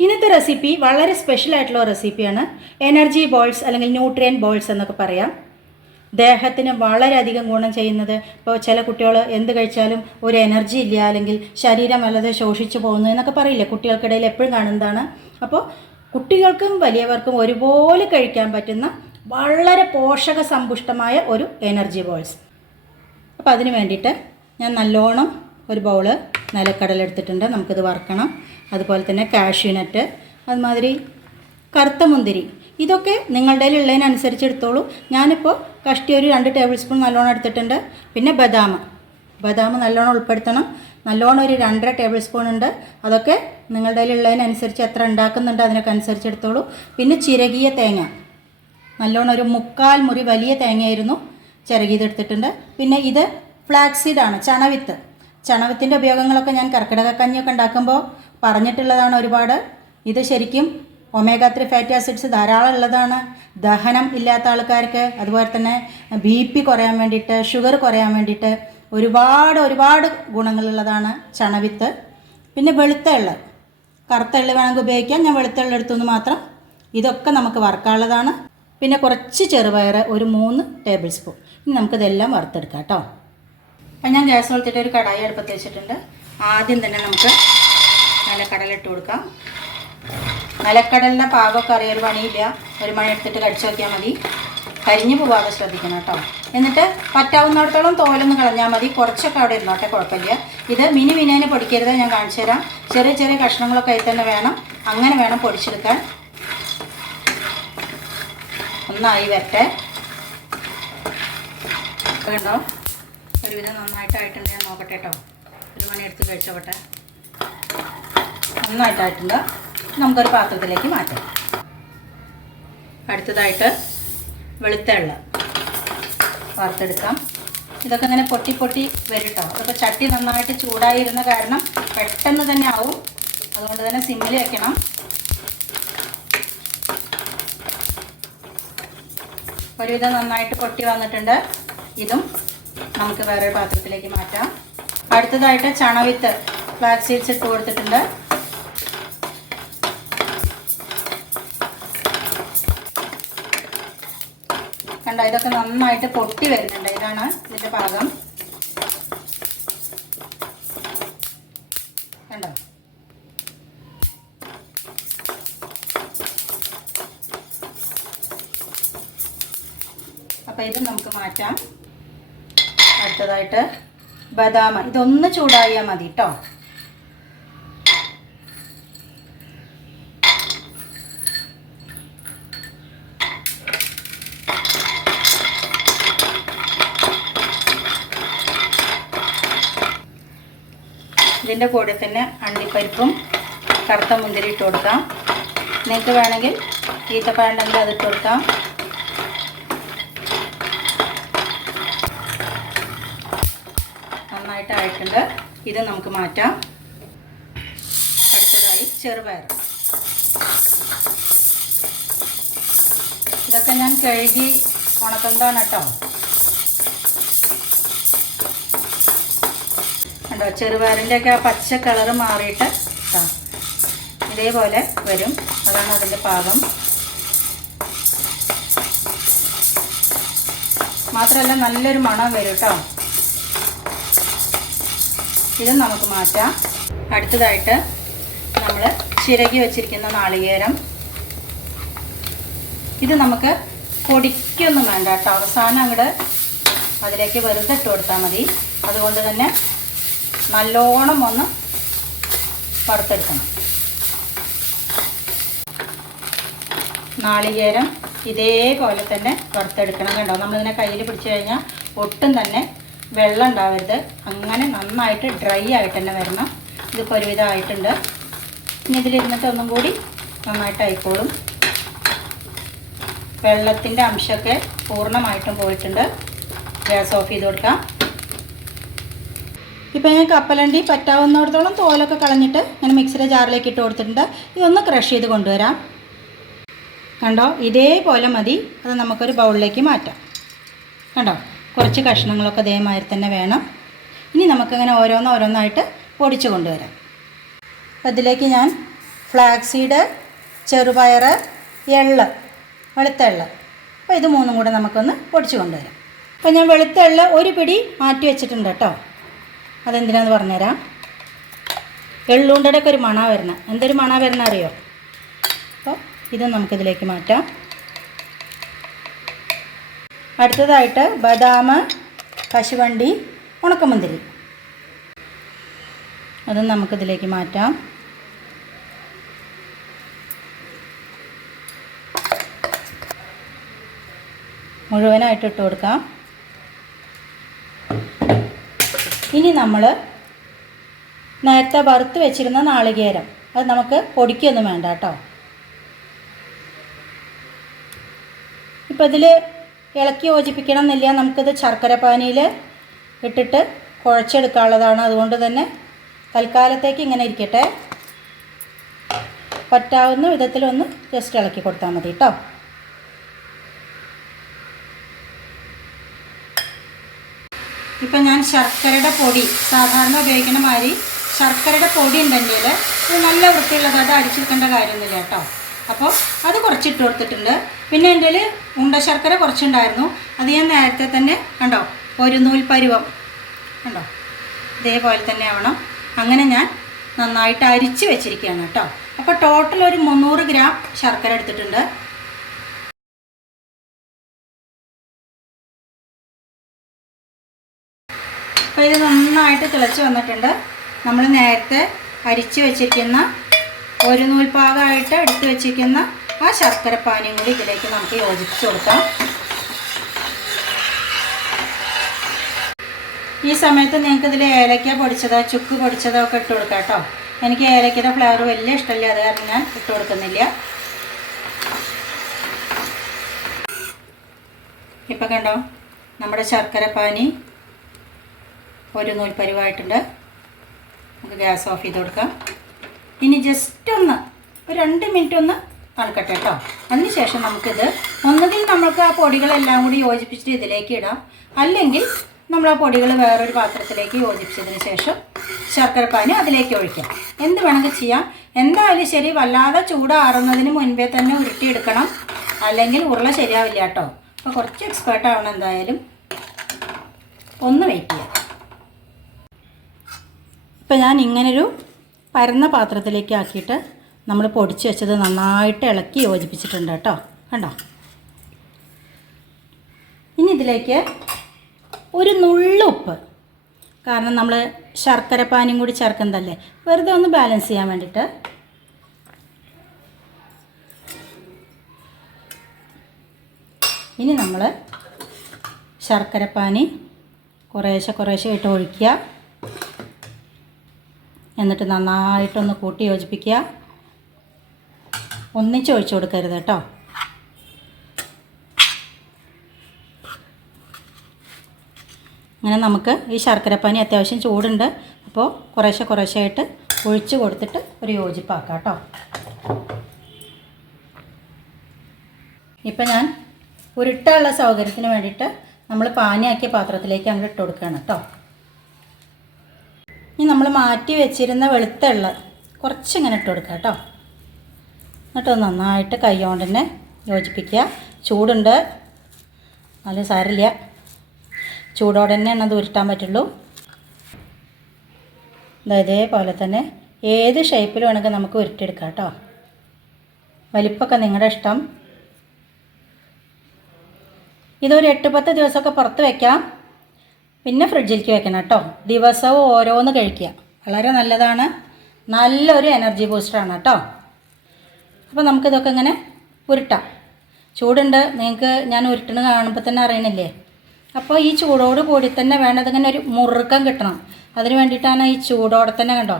ഇന്നത്തെ റെസിപ്പി വളരെ സ്പെഷ്യൽ ആയിട്ടുള്ള റെസിപ്പിയാണ്. എനർജി ബോൾസ് അല്ലെങ്കിൽ ന്യൂട്രിയൻ ബോൾസ് എന്നൊക്കെ പറയാം. ദേഹത്തിന് വളരെയധികം ഗുണം ചെയ്യുന്നത്. ഇപ്പോൾ ചില കുട്ടികൾ എന്ത് കഴിച്ചാലും ഒരു എനർജി ഇല്ല, അല്ലെങ്കിൽ ശരീരം വല്ലതും ശോഷിച്ചു പോകുന്നു എന്നൊക്കെ പറയില്ലേ, കുട്ടികൾക്കിടയിൽ എപ്പോഴും കാണുന്നതാണ്. അപ്പോൾ കുട്ടികൾക്കും വലിയവർക്കും ഒരുപോലെ കഴിക്കാൻ പറ്റുന്ന വളരെ പോഷക സമ്പുഷ്ടമായ ഒരു എനർജി ബോൾസ്. അപ്പോൾ അതിന് വേണ്ടിയിട്ട് ഞാൻ നല്ലോണം ഒരു ബൗള് നിലക്കടല എടുത്തിട്ടുണ്ട്. നമുക്കിത് വറുക്കണം. അതുപോലെ തന്നെ കാഷ്യൂനട്ട്, അതുമാതിരി കറുത്ത മുന്തിരി, ഇതൊക്കെ നിങ്ങളുടെ ഉള്ളതിനനുസരിച്ച് എടുത്തോളൂ. ഞാനിപ്പോൾ കഷ്ടി ഒരു 2 ടേബിൾ സ്പൂൺ നല്ലോണം എടുത്തിട്ടുണ്ട്. പിന്നെ ബദാം നല്ലോണം ഉൾപ്പെടുത്തണം. നല്ലോണം ഒരു 2.5 ടേബിൾ സ്പൂൺ ഉണ്ട്. അതൊക്കെ നിങ്ങളുടെ ഉള്ളതിനനുസരിച്ച് എത്ര ഉണ്ടാക്കുന്നുണ്ട് അതിനൊക്കെ അനുസരിച്ച് എടുത്തോളൂ. പിന്നെ ചിരകിയ തേങ്ങ നല്ലോണം ഒരു 3/4 മുറി വലിയ തേങ്ങയായിരുന്നു, ചിരകിയതെടുത്തിട്ടുണ്ട്. പിന്നെ ഇത് ഫ്ലാക്സീഡാണ്, ചണവിത്തിൻ്റെ ഉപയോഗങ്ങളൊക്കെ ഞാൻ കർക്കിടക കഞ്ഞിയൊക്കെ ഉണ്ടാക്കുമ്പോൾ പറഞ്ഞിട്ടുള്ളതാണ് ഒരുപാട്. ഇത് ശരിക്കും ഒമേഗ 3 ഫാറ്റി ആസിഡ്സ് ധാരാളം ഉള്ളതാണ്. ദഹനം ഇല്ലാത്ത ആൾക്കാർക്ക്, അതുപോലെ തന്നെ BP കുറയാൻ വേണ്ടിയിട്ട്, ഷുഗർ കുറയാൻ വേണ്ടിയിട്ട് ഒരുപാട് ഗുണങ്ങളുള്ളതാണ് ചണവിത്ത്. പിന്നെ വെളുത്ത എള്ള്, കറുത്ത എള്ള് വേണമെങ്കിൽ ഉപയോഗിക്കാം. ഞാൻ വെളുത്ത എള്ള് എടുത്തുനിന്ന് മാത്രം. ഇതൊക്കെ നമുക്ക് വറുക്കാനുള്ളതാണ്. പിന്നെ കുറച്ച് ചെറുപയർ ഒരു 3 ടേബിൾ സ്പൂൺ. ഇനി നമുക്കിതെല്ലാം വറുത്തെടുക്കാം കേട്ടോ. അപ്പം ഞാൻ ഗ്യാസ് കൊടുത്തിട്ട് ഒരു കടായി അടുപ്പത്ത് വെച്ചിട്ടുണ്ട്. ആദ്യം തന്നെ നമുക്ക് നിലക്കടല ഇട്ട് കൊടുക്കാം. നിലക്കടലിൻ്റെ പാകമൊക്കെ അറിയാൻ ഒരു പണിയില്ല. ഒരു മണി എടുത്തിട്ട് കടിച്ചു നോക്കിയാൽ മതി. കരിഞ്ഞു പോവാതെ ശ്രദ്ധിക്കണം കേട്ടോ. എന്നിട്ട് പറ്റാവുന്നിടത്തോളം തോലൊന്ന് കളഞ്ഞാൽ മതി. കുറച്ചൊക്കെ അവിടെ ഇരുന്നോട്ടെ, കുഴപ്പമില്ല. ഇത് മിനിനെ പൊടിക്കരുത്, ഞാൻ കാണിച്ചു തരാം. ചെറിയ കഷ്ണങ്ങളൊക്കെ ആയി തന്നെ വേണം, അങ്ങനെ വേണം പൊടിച്ചെടുക്കാൻ. ഒന്നായി വരട്ടെ. കണ്ടോ, ഒരുവിധം നന്നായിട്ടായിട്ടുണ്ട്. ഞാൻ നോക്കട്ടെ കേട്ടോ, ഒരു മണി എടുത്ത് കഴിച്ചോട്ടെ. നന്നായിട്ടായിട്ടുണ്ട്. നമുക്കൊരു പാത്രത്തിലേക്ക് മാറ്റാം. അടുത്തതായിട്ട് വെളുത്ത എള്ള് വറുത്തെടുക്കാം. ഇതൊക്കെ ഇങ്ങനെ പൊട്ടി വരും കേട്ടോ. അതൊക്കെ ചട്ടി നന്നായിട്ട് ചൂടായിരുന്ന കാരണം പെട്ടെന്ന് തന്നെ ആവും. അതുകൊണ്ട് തന്നെ സിമ്മിൽ വെക്കണം. ഒരുവിധം നന്നായിട്ട് പൊട്ടി വന്നിട്ടുണ്ട്. ഇതും നമുക്ക് വേറെ പാത്രത്തിലേക്ക് മാറ്റാം. അടുത്തതായിട്ട് ചണവിത്ത് ഫ്ലാക്സ് സീഡ്സ് ഇട്ട് കൊടുത്തിട്ടുണ്ട്. കണ്ടോ, ഇതൊക്കെ നന്നായിട്ട് പൊട്ടി വരുന്നുണ്ട്. ഇതാണ് ഇതിൻ്റെ പാകം. കണ്ടോ, അപ്പോൾ ഇത് നമുക്ക് മാറ്റാം. അടുത്തതായിട്ട് ബദാം, ഇതൊന്ന് ചൂടായാൽ മതി കേട്ടോ. ഇതിൻ്റെ കൂടെ തന്നെ അണ്ടിപ്പരിപ്പും കറുത്ത മുന്തിരി ഇട്ട് കൊടുക്കാം. നിങ്ങൾക്ക് വേണമെങ്കിൽ ഈത്തപ്പഴം ഉണ്ടെങ്കിൽ അതിട്ട് കൊടുക്കാം. നന്നായിട്ടായിട്ടുണ്ട്. ഇത് നമുക്ക് മാറ്റാം. അടുത്തതായി ചെറുപയർ. ഇതൊക്കെ ഞാൻ കഴുകി ഉണക്കുന്നതാണ് കേട്ടോ. കണ്ടോ, ചെറുപയറിൻ്റെയൊക്കെ ആ പച്ച കളറ് മാറിയിട്ട് ഇതേപോലെ വരും. അതാണ് അതിൻ്റെ പാകം. മാത്രമല്ല നല്ലൊരു മണം വരും കേട്ടോ. ഇത് നമുക്ക് മാറ്റാം. അടുത്തതായിട്ട് നമ്മൾ ചിരകി വെച്ചിരിക്കുന്ന നാളികേരം. ഇത് നമുക്ക് പൊടിക്കൊന്നും വേണ്ട കേട്ടോ. അവസാനം അങ്ങോട്ട് അതിലേക്ക് വെറുതെ ഇട്ട് കൊടുത്താൽ മതി. അതുകൊണ്ട് തന്നെ നല്ലോണം ഒന്ന് വറുത്തെടുക്കണം. നാളികേരം ഇതേപോലെ തന്നെ വറുത്തെടുക്കണം. കണ്ടോ, നമ്മളിതിനെ കയ്യിൽ പിടിച്ചു കഴിഞ്ഞാൽ ഒട്ടും തന്നെ വെള്ളം ഉണ്ടാവരുത്. അങ്ങനെ നന്നായിട്ട് ഡ്രൈ ആയിട്ട് തന്നെ വരണം. ഇതിപ്പോൾ ഒരുവിധമായിട്ടുണ്ട്. ഇനി ഇതിലിരുന്നിട്ട് ഒന്നും കൂടി നന്നായിട്ട് ആയിക്കോളും. വെള്ളത്തിൻ്റെ അംശമൊക്കെ പൂർണ്ണമായിട്ടും പോയിട്ടുണ്ട്. ഗ്യാസ് ഓഫ് ചെയ്ത് കൊടുക്കാം. ഇപ്പോൾ ഞാൻ കപ്പലണ്ടി പറ്റാവുന്നിടത്തോളം തോലൊക്കെ കളഞ്ഞിട്ട് ഞാൻ മിക്സിയുടെ ജാറിലേക്ക് ഇട്ട് കൊടുത്തിട്ടുണ്ട്. ഇതൊന്ന് ക്രഷ് ചെയ്ത് കൊണ്ടുവരാം. കണ്ടോ, ഇതേപോലെ മതി. അത് നമുക്കൊരു ബൗളിലേക്ക് മാറ്റാം. കണ്ടോ, കുറച്ച് കഷ്ണങ്ങളൊക്കെ ഇതേമാതിരി തന്നെ വേണം. ഇനി നമുക്കങ്ങനെ ഓരോന്നായിട്ട് പൊടിച്ച് കൊണ്ടുവരാം. അപ്പോൾ ഇതിലേക്ക് ഞാൻ ഫ്ലാക്സ് സീഡ്, ചെറുപയർ, എള്ള്, വെളുത്ത എള്ള്, അപ്പോൾ ഇത് മൂന്നും കൂടെ നമുക്കൊന്ന് പൊടിച്ച് കൊണ്ടുവരാം. അപ്പോൾ ഞാൻ വെളുത്ത എള്ള് ഒരു പിടി മാറ്റി വെച്ചിട്ടുണ്ട് കേട്ടോ. അതെന്തിനാന്ന് പറഞ്ഞുതരാം. എള്ളുണ്ടടൊക്കെ ഒരു മണ വരണം. എന്തൊരു മണ വരണം അറിയോ? അപ്പോൾ ഇത് നമുക്കിതിലേക്ക് മാറ്റാം. അടുത്തതായിട്ട് ബദാം, കശുവണ്ടി, ഉണക്കമുന്തിരി, അതും നമുക്കിതിലേക്ക് മാറ്റാം. മുഴുവനായിട്ട് ഇട്ട് കൊടുക്കാം. ഇനി നമ്മൾ നേരത്തെ വറുത്ത് വെച്ചിരുന്ന നാളികേരം, അത് നമുക്ക് പൊടിക്കൊന്നും വേണ്ട കേട്ടോ. ഇപ്പോൾ ഇതിൽ ഇളക്കി യോജിപ്പിക്കണം എന്നില്ല. നമുക്കിത് ശർക്കര പാനിയിൽ ഇട്ടിട്ട് കുഴച്ചെടുക്കാനുള്ളതാണ്. അതുകൊണ്ട് തന്നെ തൽക്കാലത്തേക്ക് ഇങ്ങനെ ഇരിക്കട്ടെ. പറ്റാവുന്ന വിധത്തിലൊന്ന് ജസ്റ്റ് ഇളക്കി കൊടുത്താൽ മതി കേട്ടോ. ഇപ്പം ഞാൻ ശർക്കരയുടെ പൊടി സാധാരണ ഉപയോഗിക്കുന്ന മാതിരി ശർക്കരയുടെ പൊടി ഉണ്ടെങ്കിൽ ഇത് നല്ല വൃത്തിയുള്ളത്, അത് അടിച്ചെടുക്കേണ്ട കാര്യമൊന്നുമില്ല കേട്ടോ. അപ്പോൾ അത് കുറച്ചിട്ട് കൊടുത്തിട്ടുണ്ട്. പിന്നെ എൻ്റെ കയ്യിൽ ഉണ്ട ശർക്കര കുറച്ചുണ്ടായിരുന്നു. അത് ഞാൻ നേരത്തെ തന്നെ കണ്ടോ, ഒരു നൂൽ പരുവം കണ്ടോ, ഇതേപോലെ തന്നെ ആവണം. അങ്ങനെ ഞാൻ നന്നായിട്ട് അരിച്ച് വെച്ചിരിക്കുകയാണ് കേട്ടോ. അപ്പോൾ ടോട്ടൽ ഒരു 300 ഗ്രാം ശർക്കര എടുത്തിട്ടുണ്ട്. അപ്പോൾ ഇത് നന്നായിട്ട് തിളച്ച് വന്നിട്ടുണ്ട്. നമ്മൾ നേരത്തെ അരിച്ച് വെച്ചിരിക്കുന്ന ഒരു നൂൽപ്പാകമായിട്ട് എടുത്ത് വെച്ചിരിക്കുന്ന ആ ശർക്കര പാനിയും കൂടി ഇതിലേക്ക് നമുക്ക് യോജിപ്പിച്ച് കൊടുക്കാം. ഈ സമയത്ത് നിങ്ങൾക്ക് ഇതിൽ ഏലക്ക പൊടിച്ചതോ ചുക്ക് പൊടിച്ചതോ ഒക്കെ ഇട്ട് കൊടുക്കാം കേട്ടോ. എനിക്ക് ഏലക്കയുടെ ഫ്ലേവർ വലിയ ഇഷ്ടമില്ല, അത് കാരണം ഞാൻ ഇട്ട് കൊടുക്കുന്നില്ല. ഇപ്പം കണ്ടോ, നമ്മുടെ ശർക്കര പാനി ഒരു നൂൽ പരിവായിട്ടുണ്ട്. നമുക്ക് ഗ്യാസ് ഓഫ് ചെയ്ത് കൊടുക്കാം. ഇനി ജസ്റ്റ് ഒന്ന് ഒരു 2 മിനിറ്റ് ഒന്ന് തണുക്കട്ടെ കേട്ടോ. അതിനുശേഷം നമുക്കിത് ഒന്നുകിൽ നമുക്ക് ആ പൊടികളെല്ലാം കൂടി യോജിപ്പിച്ചിട്ട് ഇതിലേക്ക് ഇടാം, അല്ലെങ്കിൽ നമ്മൾ ആ പൊടികൾ വേറൊരു പാത്രത്തിലേക്ക് യോജിപ്പിച്ചതിന് ശേഷം ശർക്കരപ്പാനി അതിലേക്ക് ഒഴിക്കാം. എന്ത് വേണമെങ്കിൽ ചെയ്യാം. എന്തായാലും ശരി, വല്ലാതെ ചൂടാറുന്നതിന് മുൻപേ തന്നെ ഉരുട്ടിയെടുക്കണം, അല്ലെങ്കിൽ ഉരുള ശരിയാവില്ല കേട്ടോ. അപ്പോൾ കുറച്ച് എക്സ്പേർട്ട് ആവണം. എന്തായാലും ഒന്ന് വെയിറ്റ് ചെയ്യാം. ഇപ്പം ഞാൻ ഇങ്ങനൊരു പരന്ന പാത്രത്തിലേക്ക് ആക്കിയിട്ട് നമ്മൾ പൊടിച്ച് വെച്ചത് നന്നായിട്ട് ഇളക്കി യോജിപ്പിച്ചിട്ടുണ്ട് കേട്ടോ. കണ്ടോ, ഇനി ഇതിലേക്ക് ഒരു നുള്ളു ഉപ്പ്, കാരണം നമ്മൾ ശർക്കര പാനിയും കൂടി ചേർക്കുന്നതല്ലേ, വെറുതെ ഒന്ന് ബാലൻസ് ചെയ്യാൻ വേണ്ടിയിട്ട്. ഇനി നമ്മൾ ശർക്കര പാനി കുറേശ്ശെ ഇട്ട് ഒഴിക്കുക. എന്നിട്ട് നന്നായിട്ടൊന്ന് കൂട്ടി യോജിപ്പിക്കുക. ഒന്നിച്ച് ഒഴിച്ചു കൊടുക്കരുത് കേട്ടോ. അങ്ങനെ നമുക്ക് ഈ ശർക്കരപ്പാനി അത്യാവശ്യം ചൂടുണ്ട്. അപ്പോൾ കുറേശ്ശെ ആയിട്ട് ഒഴിച്ച് കൊടുത്തിട്ട് ഒരു യോജിപ്പാക്കാം കേട്ടോ. ഇപ്പം ഞാൻ ഉരുട്ടാനുള്ള സൗകര്യത്തിന് വേണ്ടിയിട്ട് നമ്മൾ പാനിയാക്കിയ പാത്രത്തിലേക്ക് അങ്ങോട്ട് ഇട്ട് കൊടുക്കുകയാണ് കേട്ടോ. ഇനി നമ്മൾ മാറ്റി വെച്ചിരുന്ന വെളുത്ത എള്ള കുറച്ചിങ്ങനെ ഇട്ട് കൊടുക്കുക കേട്ടോ. എന്നിട്ട് നന്നായിട്ട് കൈ കൊണ്ട് തന്നെ യോജിപ്പിക്കുക. ചൂടുണ്ട്, നല്ല സാരില്ല, ചൂടോടെ തന്നെയാണ് അത് ഉരുട്ടാൻ പറ്റുള്ളൂ. ഇതേപോലെ തന്നെ ഏത് ഷേപ്പിൽ വേണമെങ്കിൽ നമുക്ക് ഉരുട്ടിയെടുക്കാം കേട്ടോ. വലിപ്പമൊക്കെ നിങ്ങളുടെ ഇഷ്ടം. ഇതൊരു 8-10 ദിവസമൊക്കെ പുറത്ത് വയ്ക്കാം, പിന്നെ ഫ്രിഡ്ജിലേക്ക് വെക്കണം കേട്ടോ. ദിവസവും ഓരോന്ന് കഴിക്കുക, വളരെ നല്ലതാണ്. നല്ലൊരു എനർജി ബൂസ്റ്ററാണ് കേട്ടോ. അപ്പോൾ നമുക്കിതൊക്കെ ഇങ്ങനെ ഉരുട്ടാം. ചൂടുണ്ട്, നിങ്ങൾക്ക് ഞാൻ ഉരുട്ടണ കാണുമ്പോൾ തന്നെ അറിയണില്ലേ. അപ്പോൾ ഈ ചൂടോട് കൂടി തന്നെ വേണം ഇതിങ്ങനെ ഒരു മുറുക്കം കിട്ടണം. അതിന് വേണ്ടിയിട്ടാണ് ഈ ചൂടോടെ തന്നെ കണ്ടോ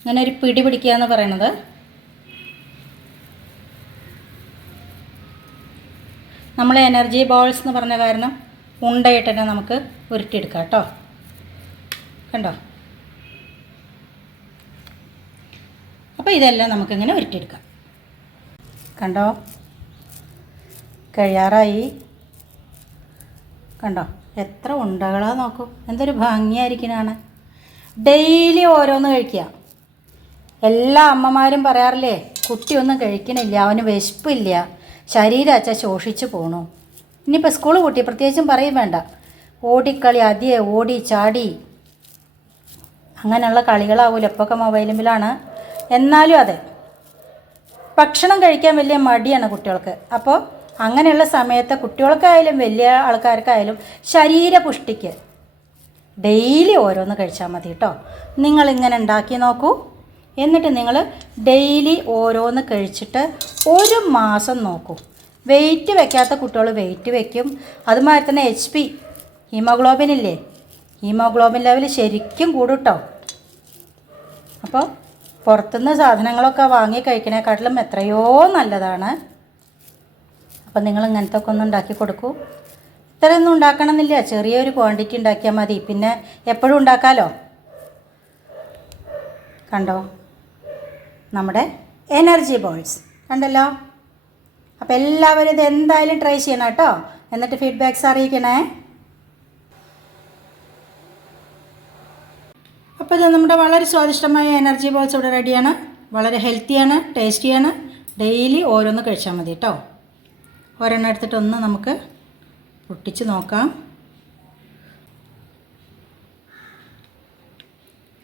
ഇങ്ങനെ ഒരു പിടി പിടിക്കുക എന്ന് പറയണത്. നമ്മൾ എനർജി ബോൾസ് എന്ന് പറഞ്ഞ കാരണം ഉണ്ടയിട്ട് തന്നെ നമുക്ക് ഉരുട്ടിയെടുക്കാം കേട്ടോ. കണ്ടോ? അപ്പോൾ ഇതെല്ലാം നമുക്കിങ്ങനെ ഉരുട്ടിയെടുക്കാം. കണ്ടോ? കഴിയാറായി. കണ്ടോ എത്ര ഉണ്ടകളാ നോക്കൂ, എന്തൊരു ഭംഗിയായിരിക്കണാണ്. ഡെയിലി ഓരോന്ന് കഴിക്കുക. എല്ലാ അമ്മമാരും പറയാറില്ലേ, കുട്ടിയൊന്നും കഴിക്കണില്ല, അവന് വിശപ്പില്ല, ശരീരം ശോഷിച്ചു പോണു. ഇനിയിപ്പോൾ സ്കൂൾ കൂട്ടി പ്രത്യേകിച്ചും പറയും വേണ്ട, ഓടിക്കളി അതിയെ ഓടി ചാടി അങ്ങനെയുള്ള കളികളാവൂല ഇപ്പൊക്കെ മൊബൈലിലാണ്. എന്നാലും അതെ, ഭക്ഷണം കഴിക്കാൻ വലിയ മടിയാണ് കുട്ടികൾക്ക്. അപ്പോൾ അങ്ങനെയുള്ള സമയത്ത് കുട്ടികൾക്കായാലും വലിയ ആൾക്കാർക്കായാലും ശരീരപുഷ്ടിക്ക് ഡെയിലി ഓരോന്ന് കഴിച്ചാൽ മതി കേട്ടോ. നിങ്ങളിങ്ങനെ ഉണ്ടാക്കി നോക്കൂ. എന്നിട്ട് നിങ്ങൾ ഡെയിലി ഓരോന്ന് കഴിച്ചിട്ട് 1 മാസം നോക്കൂ. വെയിറ്റ് വെക്കാത്ത കുട്ടികൾ വെയിറ്റ് വെക്കും. അതുമാതിരി തന്നെ HP ഹീമോഗ്ലോബിൻ ഇല്ലേ, ഹീമോഗ്ലോബിൻ ലെവൽ ശരിക്കും കൂടും കേട്ടോ. അപ്പോൾ പുറത്തുനിന്ന് സാധനങ്ങളൊക്കെ വാങ്ങി കഴിക്കണേക്കാട്ടിലും എത്രയോ നല്ലതാണ്. അപ്പം നിങ്ങൾ ഇങ്ങനത്തെ ഒക്കെ ഒന്ന് ഉണ്ടാക്കി കൊടുക്കൂ. ഇത്രയൊന്നും ഉണ്ടാക്കണമെന്നില്ല, ചെറിയൊരു ക്വാണ്ടിറ്റി ഉണ്ടാക്കിയാൽ മതി, പിന്നെ എപ്പോഴും ഉണ്ടാക്കാമല്ലോ. കണ്ടോ നമ്മുടെ എനർജി ബോൾസ് കണ്ടല്ലോ. അപ്പോൾ എല്ലാവരും ഇത് എന്തായാലും ട്രൈ ചെയ്യണം കേട്ടോ. എന്നിട്ട് ഫീഡ്ബാക്ക്സ് അറിയിക്കണേ. അപ്പോൾ ഇത് നമ്മുടെ വളരെ സ്വാദിഷ്ടമായ എനർജി ബോൾസ് ഇവിടെ റെഡിയാണ്. വളരെ ഹെൽത്തിയാണ്, ടേസ്റ്റിയാണ്. ഡെയിലി ഓരോന്ന് കഴിച്ചാൽ മതി കേട്ടോ. ഒരെണ്ണം എടുത്തിട്ടൊന്ന് നമുക്ക് പൊട്ടിച്ച് നോക്കാം.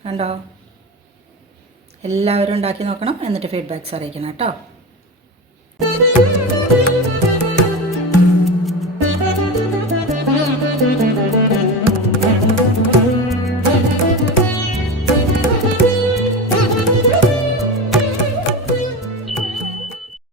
കണ്ടോ? എല്ലാവരും ഉണ്ടാക്കി നോക്കണം, എന്നിട്ട് ഫീഡ്ബാക്ക്സ് അറിയിക്കണം കേട്ടോ.